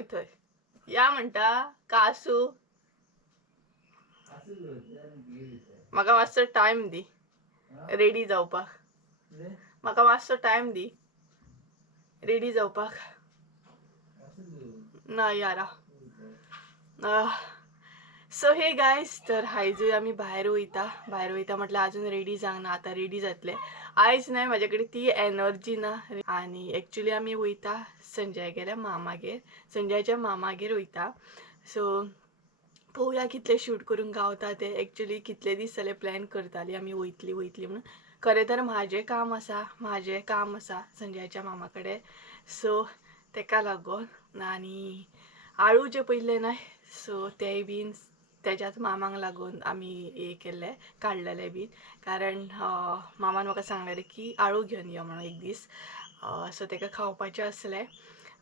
पळय थंय या म्हणटा कासू म्हाका मातसो टाइम दी रेडी जावपाक म्हाका मातसो टाइम दी रेडी जावपाक ना यारा सो हे गायज तर आयजूय आमी भायर वयता म्हटल्यार अजून रेडी जावंक ना आतां रेडी जातले आयज नाही म्हाजे कडेन ती एनर्जी ना आनी एक्चुअली आमी वयता संजयच्या मामागेर वयता सो पळोवया कितले शूट करूंक गावता ते एक्चुअली कितले दीस जाले प्लॅन करताली आमी वयतली म्हणून खरें तर म्हाजें काम आसा संजयच्या मामा कडेन सो तेका लागून आनी आळू जे पयले नाय सो तेय बीन त्याच्यात मामांक लागून आमी हे केल्ले काडलेले बीन कारण मामान म्हाका सांगलेले की आळू घेवन यो म्हणून एक दीस सो तेका खावपाचें आसलें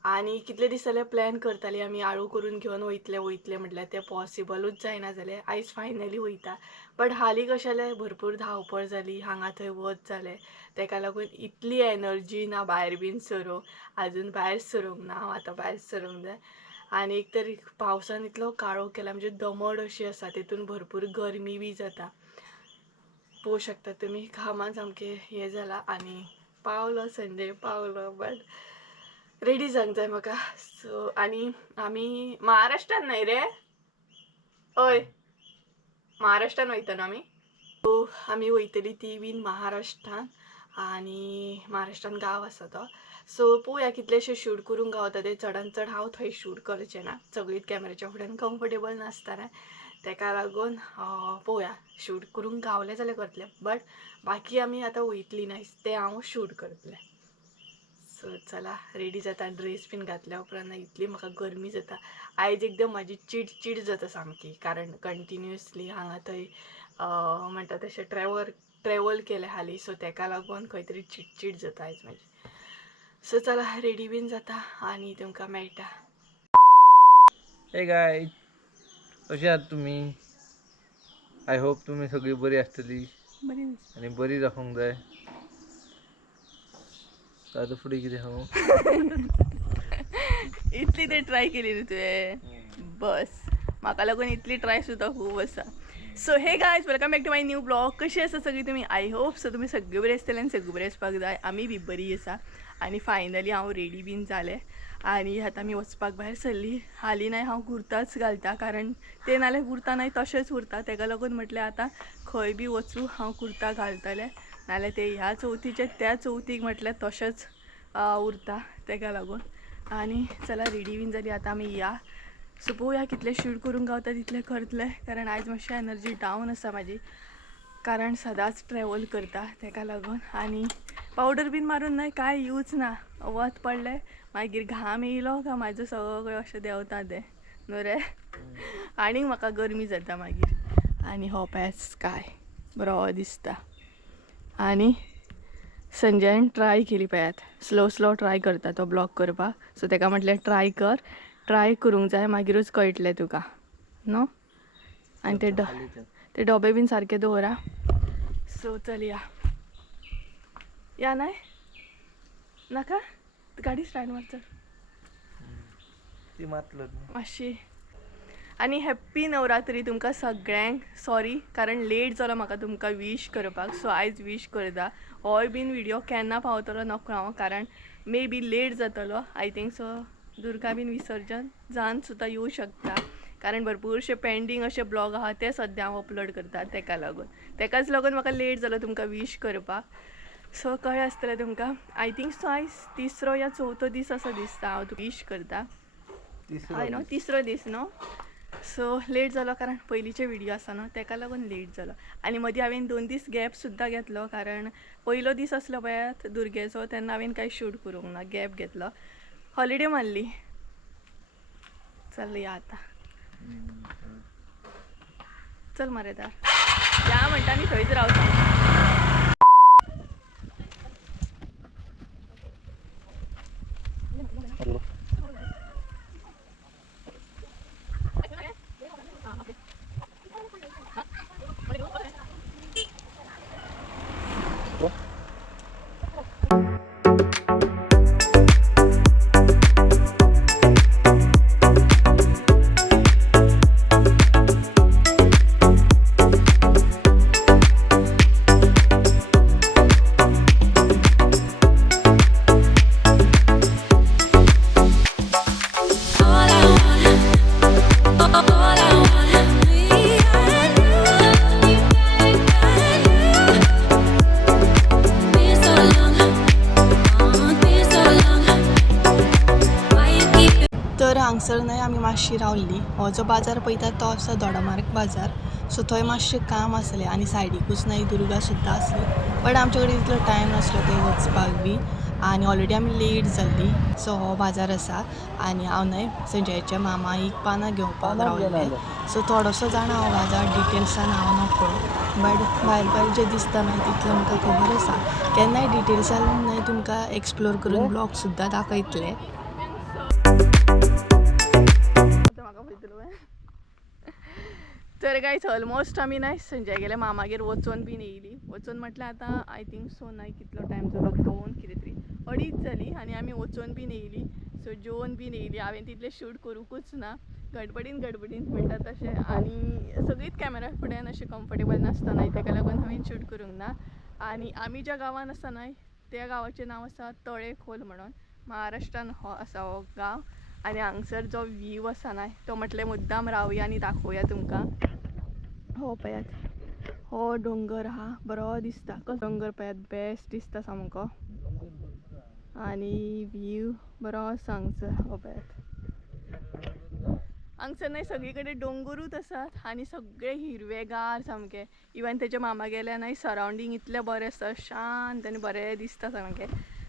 आनी कितले दीस जाले प्लॅन करताली आमी आळू करून घेवन वयतले म्हटल्यार तें पॉसिबलूच जायना जालें आयज फायनली वयता बट हालीं कशें जालें भरपूर धांवपळ जाली हांगा थंय वच जालें तेका लागून इतली एनर्जी ना भायर बीन सरूंक आजून भायर सरूंक ना हांव आतां भायर सरूंक जाय आनी एक तर पावसान इतलो काळोख केला म्हणजे दमट अशी आसा तितून भरपूर गरमी बी जाता पळोवंक शकता तुमी घामान सामकें हें जाला आनी संजय पावलो बट रेडी जावंक जाय म्हाका सो आनी आमी महाराष्ट्रान न्हय रे हय महाराष्ट्रान वयता न्हू आमी सो आमी वयतली ती बीन महाराष्ट्रान आनी महाराष्ट्रान गांव आसा तो सो पळोवया कितलेशे शूट करूंक गावता ते चडान चड हांव थंय शूट करचें ना सगळीत कॅमेराच्या फुड्यान कम्फर्टेबल नासतना तेका लागून पळोवया शूट करूंक गावलें जाल्यार करतलें बट बाकी आमी आतां वयतली ना तें हांव शूट करतलें सो चला रेडी जाता ड्रेस बीन घातल्या उपरांत इतली म्हाका गरमी जाता आयज एकदम म्हाजी चिडचिड जाता सामकी कारण कंटिन्युअसली हांगा थंय म्हणटा तशें ट्रॅवल केलें हालीं सो तेका लागून खंय तरी चिडचिड जाता आयज म्हाजी सो चला रेडी बीन जाता आनी तुमकां मेळटा हे गायज कशे आहात तुमी आय होप तुमी सगळी बरी आसतली आनी बरी रावंक जाय आता फुडें कितें सांगू इतली ते ट्राय केली रे तुवें बस म्हाका लागून इतली ट्राय सुद्दां खूब आसा so hey guys welcome back to my new blog कशी आसा सगळी तुमी आय होप सो तुमी सगळे बरे आसतले आनी सगळे बरे आसपाक जाय आमी बी बरी आसा आनी फायनली हांव रेडी बीन जालें आनी आतां आमी वचपाक भायर सरली हालीं नाही हांव कुर्ताच घालता कारण ते नाल्यार कुर्ता नाही तशेंच उरता तेका लागून म्हटलें आतां खंय बी वचूं हांव कुर्ता घालतलें नाल्यार ते ह्या चवथीचे त्या चवथीक म्हटल्यार तशेंच उरता तेका लागून आनी चला रेडी बीन जाली आतां आमी या सो पळोवया कितले शूट करूंक गावता तितले करतले कारण आयज मातशी एनर्जी डावन आसा म्हाजी कारण सदांच ट्रॅवल करता तेका लागून आनी पावडर बीन मारून नाही काय यूज ना वत पडलें मागीर घाम येयलो काय म्हाजो सगळें अशें देंवता तें न्हू रे आनीक म्हाका गरमी जाता मागीर आनी हो पळय स्काय बरो दिसता आनी संजयान ट्राय केली पळयात स्लो ट्राय करता तो ब्लॉग करपाक सो तेका म्हटलें ट्राय करूंक जाय मागीरूच कळटलें तुका न्हू आनी ते डबे बीन सारके दवरा सो चल या नाय नाका गाडी स्टार्ट मार चल ती मातलो मातशी आनी हॅप्पी नवरात्री तुमकां सगळ्यांक सॉरी कारण लेट जालो म्हाका तुमकां विश करपाक सो आयज विश करता होय बीन व्हिडिओ केन्ना पावतलो नकळो हांव कारण मे बी लेट जातलो आय थिंक सो दुर्गा बीन विसर्जन जावन सुद्दां येवं शकता कारण भरपूरशे पेंडींग अशे ब्लॉग आहा ते सद्या हांव अपलोड करता तेका लागून तेकाच लागून म्हाका लेट जालो तुमकां विश करपाक सो कळ्ळें आसतलें तुमकां आय थिंक सो आयज तिसरो या चवथो दीस असो दिसता हांव विश करता हय न्हू तिसरो दीस न्हू सो लेट जालो कारण पयलींचे व्हिडिओ आसा न्हू तेका लागून लेट जालो आनी मदीं हांवें 2 दीस गॅप सुद्दां घेतलो कारण पयलो दीस आसलो पळयात दुर्गेचो तेन्ना हांवें कांय शूट करूंक ना गॅप घेतलो हॉलिडे मारली चल या आतां चल मरे तर या म्हणटा आनी थंयच रावता हांगसर न्हय आमी मातशी रावल्ली. हो जो बाजार पळयता तो आसा दोडामार्ग बाजार. सो थंय मातशें काम आसलें आनी सायडीकूच नयदुर्गा सुद्दां आसली. बट आमचे कडेन तितलो टायम नासलो थंय वचपाक बी आनी ऑलरेडी आमी लेट जाल्ली. सो हो बाजार आसा आनी हांव न्हय संजयाच्या मामाईक पानां घेवपाक रावल्लें. सो थोडोसो जाणा हांव बाजार डिटेल्सान हांव नकळो. बट भायर भायर जें दिसता न्हय तितलें म्हाका खबर आसा. केन्नाय डिटेल्सान न्हय तुमकां एक्सप्लोर करून ब्लॉग सुद्दां दाखयतलें. तर गायज ऑलमोस्ट आमी न्हय संजय गेल्या मामागेर वचून बीन येयली. वचून म्हटल्यार आतां आय थिंक सो न्हय कितलो टायम जालो 2 कितें तरी 2:30 जाली आनी आमी वचून बीन येयली. सो जेवन बीन येयली. हांवें तितलें शूट करूंकूच ना. गडबडीन म्हणटा तशें आनी सगळींच कॅमेरा फुड्यान अशें कम्फर्टेबल नासता न्हय ताका लागून हांवें शूट करूंक ना. आनी आमी ज्या गांवांत आसा न्हय त्या गांवाचें नांव आसा तळेखोल म्हणून. महाराष्ट्रान हो आसा हो गांव आनी हांगसर जो व्यू आसा न्हय तो म्हटलें मुद्दाम रावया आनी दाखोवया तुमकां. हो पळयात हो डोंगर आहा बरो दिसता. कसो डोंगर पळयात बेस्ट दिसता सामको आनी व्यू बरो आसा हांगसर. हो पळयात हांगसर न्हय सगळी कडेन डोंगरूच आसात आनी सगळे हिरवेगार सामके. इवन तेच्या मामा गेल्या न्हय सरावंडींग इतलें बरें आसा शांत आनी बरें दिसता सामकें.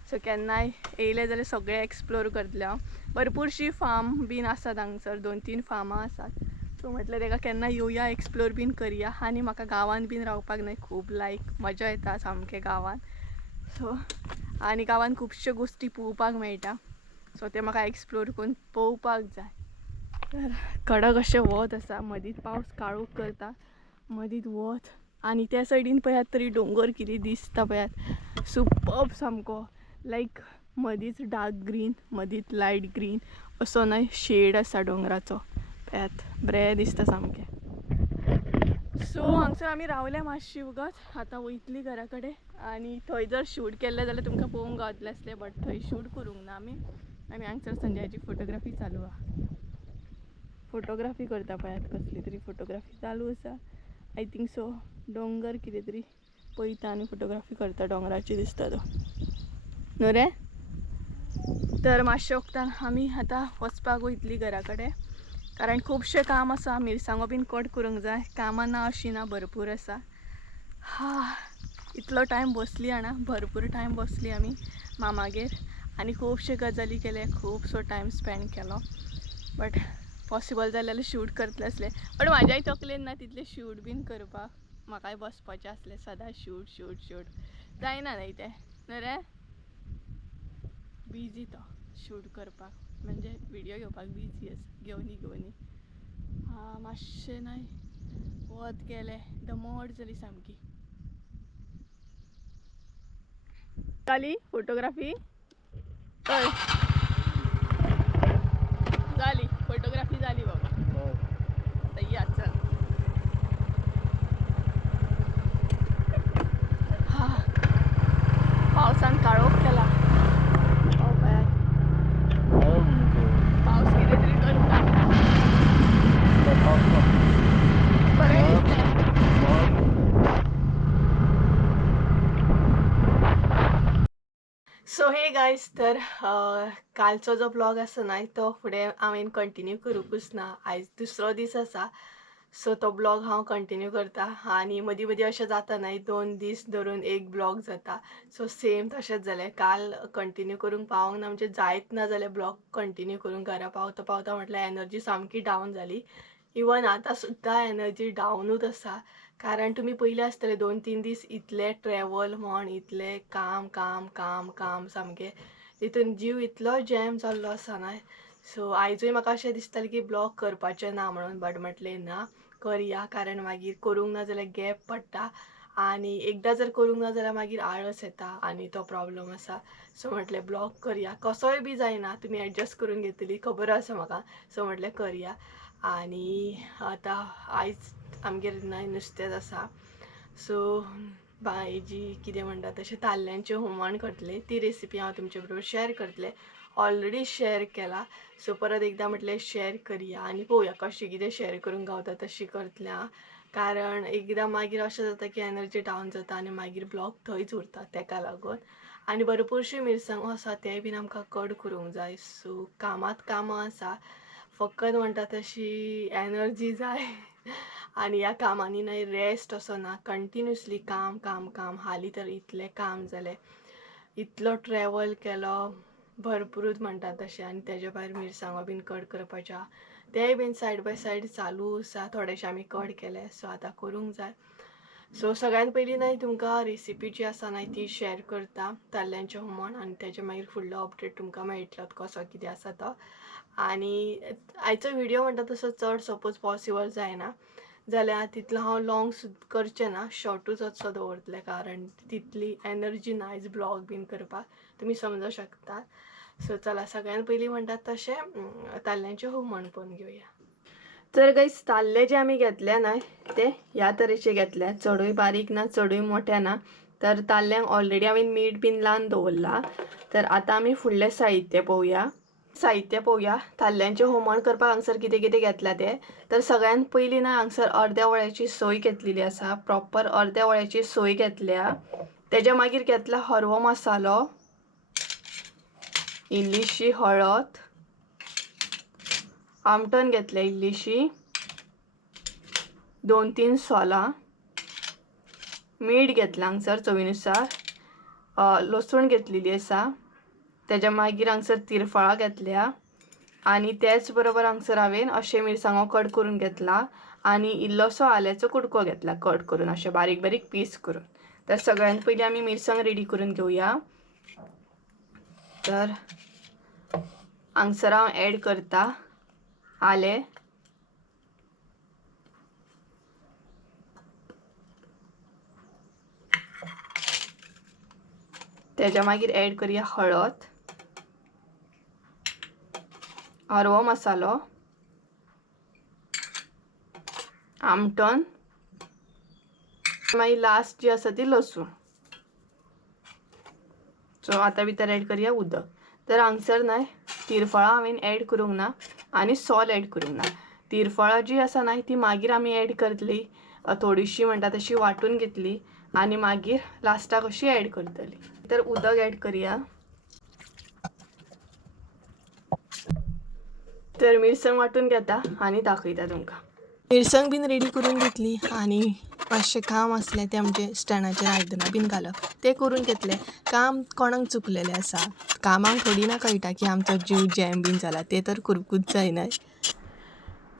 सो केन्नाय येयलें जाल्यार सगळें एक्सप्लोर करतलें हांव. भरपूरशीं फार्म बीन आसात हांगसर 2-3 फार्मां आसात. सो म्हटलें ताका केन्ना येवया एक्सप्लोर बीन करया. आनी म्हाका गांवांत बीन रावपाक न्हय खूब मजा येता सामकें गांवांत. सो आनी गांवांत खुबश्यो गोश्टी पळोवपाक मेळटा. सो ते म्हाका एक्सप्लोर करून पळोवपाक जाय. तर कडक अशें वत आसा. मदींच पावस काळोख करता मदींच वत आनी त्या सायडीन पळयात तरी डोंगर कितें दिसता पळयात. सुपर्ब सामको. लायक मदींच डार्क ग्रीन मदींच लायट ग्रीन असो न्हय शेड आसा डोंगराचो. पळयात बरें दिसता सामकें. सो हांगसर आमी रावल्या मातशी उगत. आतां वयतली घरा कडेन आनी थंय जर शूट केल्लें जाल्यार तुमकां पळोवंक गावतलें आसलें. बट थंय शूट करूंक ना आमी हांगसर संजयाची फोटोग्राफी चालू आहा. फोटोग्राफी करता पळयात कसली तरी फोटोग्राफी चालू आसा. आय थिंक सो डोंगर कितें तरी पळयता आनी फोटोग्राफी करता. डोंगराची दिसता तो न्हू रे. तर मातशे वक्तान आमी आतां वचपाक वयतली घरा कडेन कारण खुबशें काम आसा. मिरसांगो बीन कट करूंक जाय. कामां ना अशीं ना भरपूर आसा. इतलो टायम बसली जाणा भरपूर टायम बसली आमी मामागेर आनी खुबशे गजाली केले. खूबसो टायम स्पेंड केलो. बट पॉसिबल जाल्यार शूट करतलें आसलें. बट म्हाज्याय तकलेन ना तितलें शूट बीन करपाक. म्हाकाय बसपाचें आसलें सदां शूट शूट शूट जायना न्हय तें न्हू रे. बिजी तो शूट करपाक म्हणजे व्हिडियो घेवपाक बिजी आसा घेवनी. मातशें न्हय वत गेलें दमट जाली सामकी. जाली फोटोग्राफी हय जाली फोटोग्राफी जाली बाबा. आता या चल. पावसान काळोख केला. हो पळयात पावस कितें तरी करता. बरें दिसलें. सो हे गायज तर कालचो जो ब्लॉग आसा न्हय तो फुडें हांवें कंटिन्यू करूंकूच ना. आयज दुसरो दीस आसा. सो तो ब्लॉग हांव कंटिन्यू करता आनी मदीं मदीं अशें जाता न्हय 2 दीस धरून एक ब्लॉग जाता. सो सेम तशेंच जालें. काल कंटिन्यू करूंक पावूंक ना म्हणजे जायत ना जाल्यार ब्लॉग कंटिन्यू करूंक घरा पावता म्हटल्यार एनर्जी सामकी डावन जाली. इवन आतां सुद्दां एनर्जी डावनूच आसा. कारण तुमी पयलें आसतलें 2-3 दीस इतलें ट्रॅवल म्हण इतलें काम काम काम काम सामकें तितून जीव इतलो जॅम जाल्लो आसा न्हय. सो आयजूय म्हाका अशें दिसतालें की ब्लॉग करपाचें ना म्हणून. बट म्हटलें ना करया कारण मागीर करूंक ना जाल्यार गॅप पडटा आनी एकदां जर करूंक ना जाल्यार मागीर आळस येता आनी तो प्रॉब्लम आसा. सो म्हटलें ब्लॉग करया कसोय बी जायना तुमी एडजस्ट करून घेतली खबर आसा म्हाका. सो म्हटलें करया आनी आतां आयज आमगेर नुस्तेंच आसा. सो भाजी कितें म्हणटा तशें ताल्ल्यांचें हुमण करतलें. ती रेसिपी हांव तुमचे बरोबर शेअर करतलें. ऑलरेडी शेअर केला. सो परत एकदां म्हटलें शेअर करया आनी पळोवया कशी कितें शेअर करूंक गावता तशी करतलें हां. कारण एकदां मागीर अशें जाता की एनर्जी डावन जाता आनी मागीर ब्लॉग थंयच उरता ताका लागून. आनी भरपूरशी मिरसांगो आसा तेय बीन आमकां कट करूंक जाय. सो कामांत कामां आसा फकत म्हणटा तशी एनर्जी जाय आणि ह्या कामांनी नाही रेस्ट असो ना, कंटिन्युअसली काम काम काम. हालीं तर इतलें काम जालें, इतलो ट्रॅव्हल केलो, भरपूरूच म्हणटा तशें. आनी तेज्या भायर मिरसांगो बीन कट करपाच्या, तेय बीन सायड बाय सायड चालू आसा. थोडेशे आमी कट केले, सो आतां करूंक जाय. सो सगळ्यात पयलीं नाही तुमकां रेसिपी जी आसा ना ती शेअर करता ताल्ल्यांचें हुमण, आनी तेजे मागीर फुडलो अपडेट तुमकां मेळटलो कसो कितें आसा तो. आनी आयचो व्हिडिओ म्हणटा तसो चड सपोज पॉसिबल जायना जाल्यार तितलो हांव लॉंग करचें ना, शॉर्टूच असो दवरतलें, कारण तितली एनर्जी ना आयज ब्लॉग बीन करपाक, तुमी समजूं शकता. सो चला सगळ्यात पयलीं म्हणटात तशें ताल्ल्यांचें हुमण पळोवन घेवया. तर गाईस ताल्ले जे आमी घेतले ना ते ह्या तरेचे घेतले, चडूय बारीक ना चडूय मोठे ना. तर ताल्ल्यांक ऑलरेडी हांवें मीठ बीन लावन दवरला. तर आतां आमी फुडलें साहित्य पळोवया. ताल्ल्यांचें हुमण करपाक हांगसर कितें कितें घेतला ते. तर सगळ्यात पयलीं ना हांगसर अर्द्या वळ्याची सोय घेतलेली आसा, प्रॉपर अर्द्या वळ्याची सोय घेतल्या. तेज्या मागीर घेतला हरवो मसालो, इल्लीशी हळद, आमटण घेतले इल्लीशी, 2-3 सोलां, मीठ घेतला हांगसर चवीनुसार, लसूण घेतलेली आसा. तेज्या मागीर हांगसर तिरफळां घेतल्या, आनी त्याच बरोबर हांगसर हांवें अशें मिरसांगो कट करून घेतला, आनी इल्लोसो आल्याचो कुडको घेतला कट करून, अशें बारीक बारीक पीस करून. तर सगळ्यात पयलीं आमी मिरसांग रेडी करून घेवया. तर हांगसर हांव ॲड करता आलें, तेज्या मागीर ॲड करया हळद, हरवो मसालो, आमटण, मागीर लास्ट जी आसा ती लसूण. सो आतां भितर ॲड करया उदक. तर हांगसर न्हय तिरफळां हांवें ॲड करूंक ना आनी सॉल्ट ॲड करूंक ना. तिरफळां जी आसा ना ती मागीर आमी ॲड करतली, थोडीशी म्हणटा तशी वांटून घेतली आनी मागीर लास्टाक अशी ॲड करतली. तर उदक ॲड करया. तर मिरसांग वांटून घेता आनी दाखयता तुमकां. मिरसांग बीन रेडी करून घेतली आनी मातशें काम आसलें तें म्हणजे स्टँडाचेर आयदनां बीन घालप तें करून घेतलें. काम कोणाक चुकलेलें आसा, कामाक थोडी ना कळटा की आमचो जीव जॅम बीन जाला, तें तर करूंकूच जायना.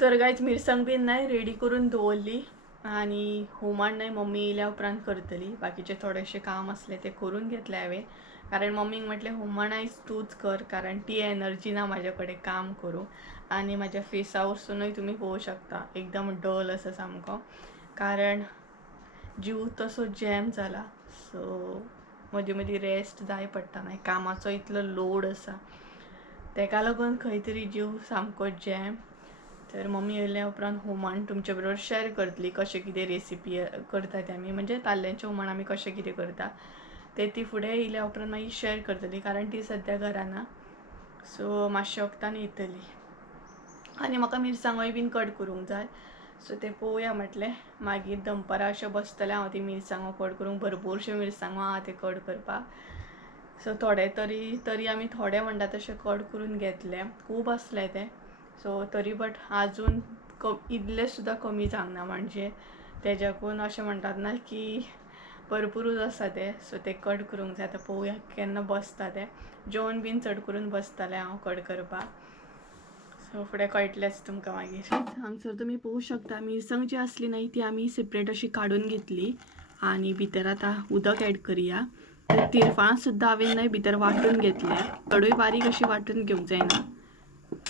तर गायज मिरसांग बीन नाही रेडी करून दवरली आनी हुमण नाही मम्मी येयल्या उपरांत करतली. बाकीचे थोडेशे काम आसले ते करून घेतले हांवें, कारण मम्मीक म्हटलें हुमण आयज तूच कर, कारण ती एनर्जी ना म्हाजे कडेन काम करूं. आनी म्हाज्या फेसा वरसूनय तुमी पळोवंक शकता एकदम डल आसा सामको, कारण जीव तसो जॅम जाला. सो मदीं मदीं रेस्ट जाय पडटा ना, कामाचो इतलो लोड आसा तेका लागून खंय तरी जीव सामको जॅम. तर मम्मी येयल्या उपरांत हुमण तुमचे बरोबर शेअर करतली, कशें कितें रेसिपी करता ते आमी, म्हणजे ताल्ल्यांचें हुमण आमी कशें कितें करता ते ती फुडें येयल्या उपरांत मागीर शेअर करतली, कारण ती सद्या घरान ना. सो मातशें वक्तान येतली आनी म्हाका मिरसांगोय बीन कट करूंक जाय. सो ते पळोवया म्हटलें. मागीर दनपारां अशें बसतलें हांव ती मिरसांगो कट करूंक, भरपूरश्यो मिरसांगो आहा ते कट करपाक. सो थोडे तरी आमी थोडे म्हणटा तशें कट करून घेतले, खूब आसले ते. सो तरी बट आजून इतले सुद्दां कमी जावंक ना, म्हणजे तेज्याकून अशें म्हणटात ना की भरपूरूच आसा ते. सो ते कट करूंक जाय. आतां पळोवया केन्ना बसता ते. जेवण बीन चड करून बसतलें हांव कट करपाक. सो फुडें कळटलेंच तुमकां मागीर. हांगसर तुमी पळोवंक शकता मिरसांग जी आसली न्हय ती आमी सेपरेट अशी काडून घेतली आनी भितर आतां उदक ॲड करया. तर तिरफळां सुद्दां हांवें न्हय भितर वांटून घेतल्या, चडूय बारीक अशी वांटून घेवंक जायना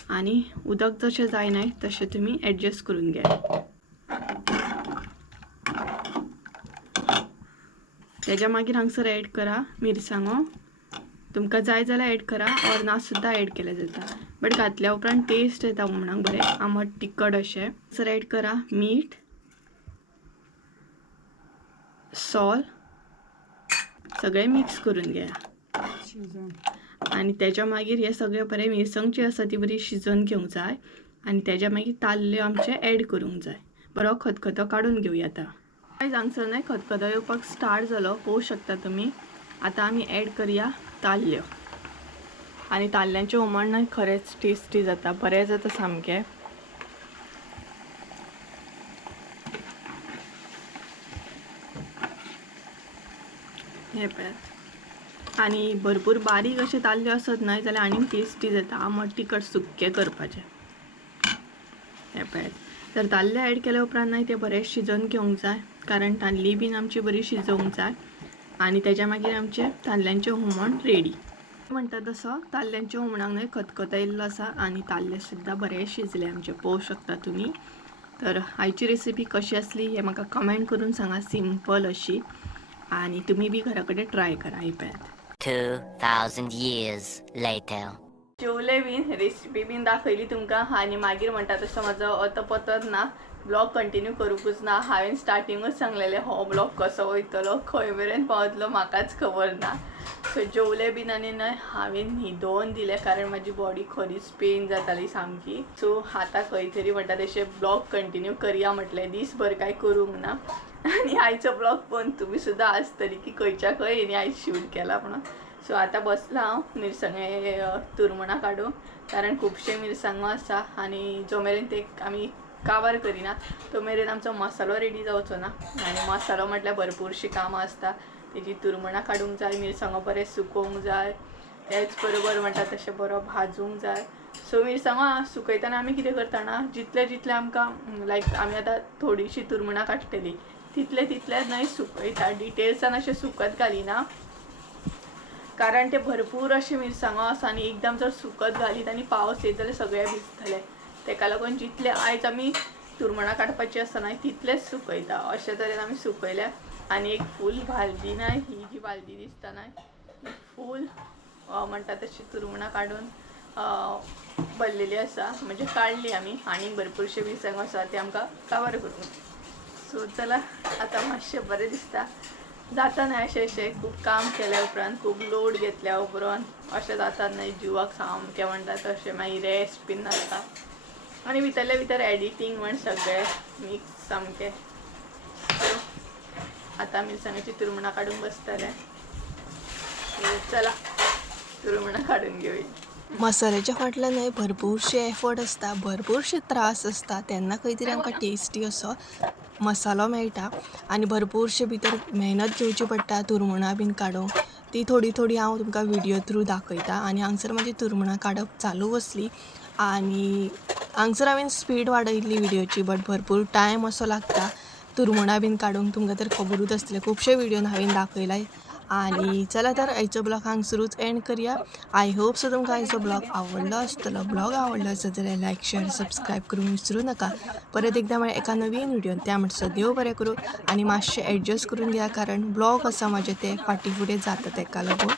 आनी उदक जशें जाय न्हय तशें तुमी एडजस्ट करून घेया. तेज्या मागीर हांगसर ॲड करा मिरसांगो, तुमकां जाय जाल्यार ॲड करा ऑर ना सुद्दां ॲड केल्यार जाता, बट घातल्या उपरांत टेस्ट येता हुमणाक बरें आंबट तिखट अशें. सर ॲड करा मीठ, सॉल्ट, सगळें मिक्स करून घेया आनी तेज्या मागीर हे सगळें बरें मिरसांग जी आसा ती बरी शिजोवन घेवंक जाय आनी तेज्या मागीर ताल्ले आमचे ॲड करूंक जाय. बरो खतखतो काडून घेवया आतां. हांगसर न्हय खतखतो येवपाक स्टार्ट जालो, पळोवंक शकता तुमी. आतां आमी ॲड करया ताल्ल्यो. आणि ताल्ल्यांचे हुमण ना खरेंच टेस्टी जाता, बरें जाता सामकें. हे पळयात. आणि भरपूर बारीक अशे ताल्ले असत न्हय जाल्यार आनीक टेस्टी जाता. आमट तिखट सुक्के करपाचे. हे पळयात. तर ताल्ले ॲड केल्या उपरांत न्हय ते बरें शिजोवन घेवंक जाय, कारण ताल्ली बीन आमची बरी शिजोवंक जाय. आणि त्याच्या मागीर आमचे ताल्ल्यांचे हुमण रेडी. म्हणटा तसो ताल्ल्यांच्या हुमणाक न्हय खतखतो आसा आणि ताल्ले सुद्दां बरे शिजले आमचे, पळोवंक शकता तुमी. तर आयची रेसिपी कशी आसली हे म्हाका कमेंट करून सांगा, सिंपल अशी. आणि तुम्ही बी घरा कडेन ट्राय करा. हे पळयात. 2000 years later. जेवले बीन, रेसिपी बीन दाखयली तुमकां आणि मागीर म्हणटा तसो म्हाजो अतपतत ना, ब्लॉग कंटिन्यू करूंकूच ना. हांवें स्टार्टिंगूच सांगलेलें हो ब्लॉग कसो वयतलो, खंय मेरेन पावतलो म्हाकाच खबर ना. सो जेवले बीन आनी न्हय हांवें न्हिदोवन दिलें, कारण म्हाजी बॉडी खरीच पेन जाताली सामकी. सो आतां खंय तरी म्हणटा तशें ब्लॉग कंटिन्यू करया म्हटलें, दिसभर कांय करूंक ना. आणि आयचो ब्लॉग पळोवन तुमी सुद्दां आसतली की खंयच्या खंय हेणी आयज शूट केला म्हणून. सो आतां बसलां हांव मिरसांगे तुरमणां काडूंक, कारण खुबशे मिरसांगो आसा आणि जो मेरेन ते आमी काबार करिना तो मेरेन आमचो मसालो रेडी जावचो ना. आणि मसालो म्हटल्यार भरपूरशीं कामां आसता. तेजी तुरमणां काडूंक जाय, मिरसांगो बरें सुकोवंक जाय, तेच बरोबर म्हणटा तशें बरो भाजूंक जाय. सो मिरसांगो सुकयतना आमी कितें करता ना, जितले आमकां लायक आमी आतां थोडीशी तुरमणां काडटली तितले न्हय सुकयता, डिटेल्सान अशें सुकत घालिना, कारण ते भरपूर अशे मिरसांगो आसा आणि एकदम जर सुकत घालीत आणि पावस येत जाल्यार सगळे भिजतले. तेका लागून जितले आयज आमी तुरमणां काडपाची आसा न्हय तितलेच सुकयता. अशे तरेन आमी सुकयल्या. आणि एक फूल बालदी न्हय, ही जी बालदी दिसता न्हय फूल म्हणटा तशी तुरमणां काडून भरलेली आसा, म्हणजे काडली आमी. आणि भरपूरशे मिरसांगो आसा ते आमकां काबार करूंक. सो चला आतां मातशें बरें दिसता. जाता न्हय अशें खूब काम केल्या उपरांत, खूब लोड घेतल्या उपरांत अशें जाता न्हय, जिवाक सामकें म्हणटा तशें मागीर रेस्ट बीन नासता. आणि भितरल्या भितर एडिटींग म्हण सगळें मिक्स सामकें. सो आतां मिरसांगेची तुरमणां काडूंक बसतलें. चला तुरमणां काडून घेवया. मसाल्याच्या फाटल्यान न्हय भरपूरशे एफर्ट आसता, भरपूरशे त्रास आसता, तेन्ना खंय तरी आमकां टेस्टी असो मसालो मेळटा. आणि भरपूरशे भितर मेहनत घेवची पडटा तुरमणां बीन काडूंक. ती थोडी हांव तुमकां व्हिडिओ थ्रू दाखयता. आणि हांगसर म्हजी तुरमणां काडप चालू आसली आणि हांगसर हांवें स्पीड वाडयल्ली व्हिडिओची, बट भरपूर टायम असो लागता तुरमणां बीन काडूंक. तुमकां तर खबरूच आसतलें, खुबशे व्हिडिओन हांवें दाखयलाय. आणि चला तर आयचो ब्लॉग हांगसरूच एंड करूया. आय होप सो तुमकां आयचो ब्लॉग आवडलो आसतलो. ब्लॉग आवडलो आसत जाल्यार लायक शेअर सबस्क्राईब करूंक विसरू नका. परत एकदा म्हळ्यार एका नवीन व्हिडिओन, त्या म्हणसर देव बरें करूं. आणि मातशें एडजस्ट करून घ्या, कारण ब्लॉग आसा म्हाजे ते फाटी फुडें जाता तेका लागून.